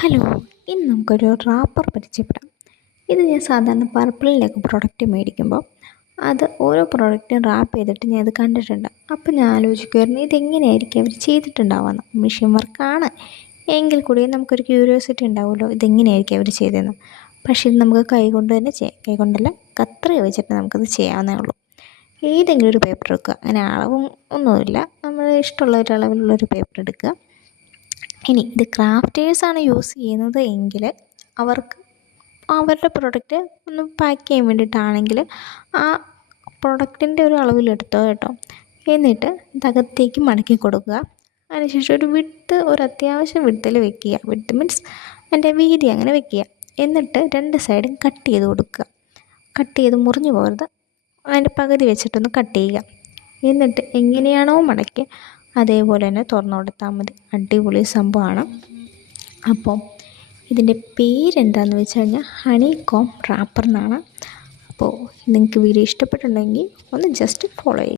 Hello, ഇന്ന് നമുക്കൊരു wrapper പരിചയപ്പെടാം. ഇത് ഞാൻ സാധാരണ പർപ്പിളിൻ്റെയൊക്കെ പ്രൊഡക്റ്റ് മേടിക്കുമ്പോൾ അത് ഓരോ പ്രൊഡക്റ്റും റാപ്പ് ചെയ്തിട്ട് ഞാൻ അത് കണ്ടിട്ടുണ്ട്. അപ്പോൾ ഞാൻ ആലോചിക്കുമായിരുന്നു ഇതെങ്ങനെയായിരിക്കും അവർ ചെയ്തിട്ടുണ്ടാവുമെന്ന്. മെഷീൻ വർക്കാണ് എങ്കിൽ കൂടി നമുക്കൊരു ക്യൂരിയോസിറ്റി ഉണ്ടാവുമല്ലോ, ഇതെങ്ങനെയായിരിക്കും അവർ ചെയ്തതെന്ന്. പക്ഷേ ഇത് നമുക്ക് കൈകൊണ്ട് തന്നെ ചെയ്യാം. കൈകൊണ്ടല്ല, കത്രിക വെച്ചിട്ട് നമുക്കത് ചെയ്യാവുന്നേ ഉള്ളൂ. ഏതെങ്കിലും ഒരു പേപ്പർ എടുക്കുക, അങ്ങനെ അളവും ഒന്നുമില്ല, നമ്മൾ ഇഷ്ടമുള്ള ഒരു അളവിലുള്ളൊരു പേപ്പർ എടുക്കുക. ഇനി ഇത് ക്രാഫ്റ്റേഴ്സാണ് യൂസ് ചെയ്യുന്നത് എങ്കിൽ അവർക്ക് അവരുടെ പ്രൊഡക്റ്റ് ഒന്ന് പാക്ക് ചെയ്യാൻ വേണ്ടിയിട്ടാണെങ്കിൽ ആ പ്രൊഡക്റ്റിൻ്റെ ഒരു അളവിലെടുത്തോ കേട്ടോ. എന്നിട്ട് ഇതകത്തേക്ക് മടക്കി കൊടുക്കുക. അതിനുശേഷം ഒരു വിഡ്ത്ത്, ഒരു അത്യാവശ്യം വിഡ്ത്തിൽ വെക്കുക. വിഡ്ത്ത് മീൻസ് അതിൻ്റെ വീതി അങ്ങനെ വെക്കുക. എന്നിട്ട് രണ്ട് സൈഡും കട്ട് ചെയ്ത് കൊടുക്കുക. കട്ട് ചെയ്ത് മുറിഞ്ഞു പോകരുത്, അതിൻ്റെ പകുതി വെച്ചിട്ടൊന്ന് കട്ട് ചെയ്യുക. എന്നിട്ട് എങ്ങനെയാണോ മടക്കി അതേപോലെ തന്നെ തുറന്നു കൊടുത്താൽ മതി. അടിപൊളി സംഭവമാണ്. അപ്പോൾ ഇതിൻ്റെ പേരെന്താണെന്ന് വെച്ച് കഴിഞ്ഞാൽ ഹണികോം റാപ്പർ എന്നാണ്. അപ്പോൾ നിങ്ങൾക്ക് വീഡിയോ ഇഷ്ടപ്പെട്ടിട്ടുണ്ടെങ്കിൽ ഒന്ന് ജസ്റ്റ് ഫോളോ ചെയ്യുക.